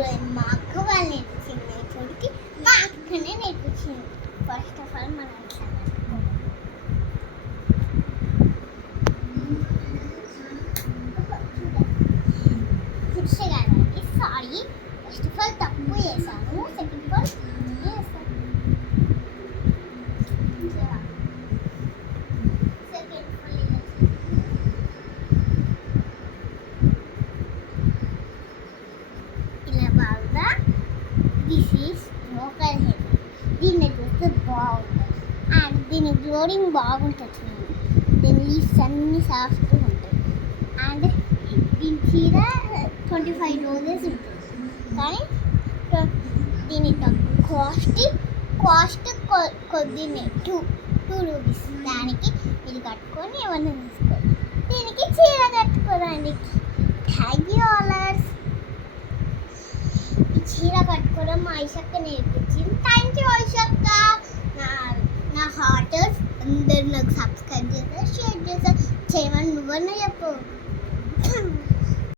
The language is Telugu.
చూడండి, మా అక్క వాళ్ళు నేర్పించింది చూడికి, మా అక్కనే నేర్పించింది. ఫస్ట్ ఆఫ్ ఆల్ మనం ఇట్లా శిక్ష కాదండి, సారీ. ఫస్ట్ ఆఫ్ ఆల్ తప్పు చేశాను, సెకండ్ ఆఫ్ ఆల్ చేశాను. ఇలా బాగా దిస్ ఈస్ లోకల్ హెయిర్. దీన్ని చూస్తే బాగుంటుంది అండ్ దీని గ్లోరింగ్ బాగుంటుంది. దీని లీవ్స్ అన్నీ సాఫ్ట్గా ఉంటాయి అండ్ దీని చీర 25 రోజెస్ ఉంటుంది. కానీ దీని కాస్ట్ కొద్దినే 2 రూపీస్. దానికి ఇది కట్టుకొని ఏమన్నా తీసుకోవాలి. దీనికి చీర కట్టుకోరండి. Thank you ఆలర్స్. ఈ చీర కట్టుకోవడం మా ఐషక్క నేర్పించింది. థ్యాంక్ యూ ఐషక్క. నా హార్టర్స్ అందరు నాకు సబ్స్క్రైబ్ చేస్తారు, షేర్ చేస్తారు. చేయమని నువ్వన్నా చెప్పు.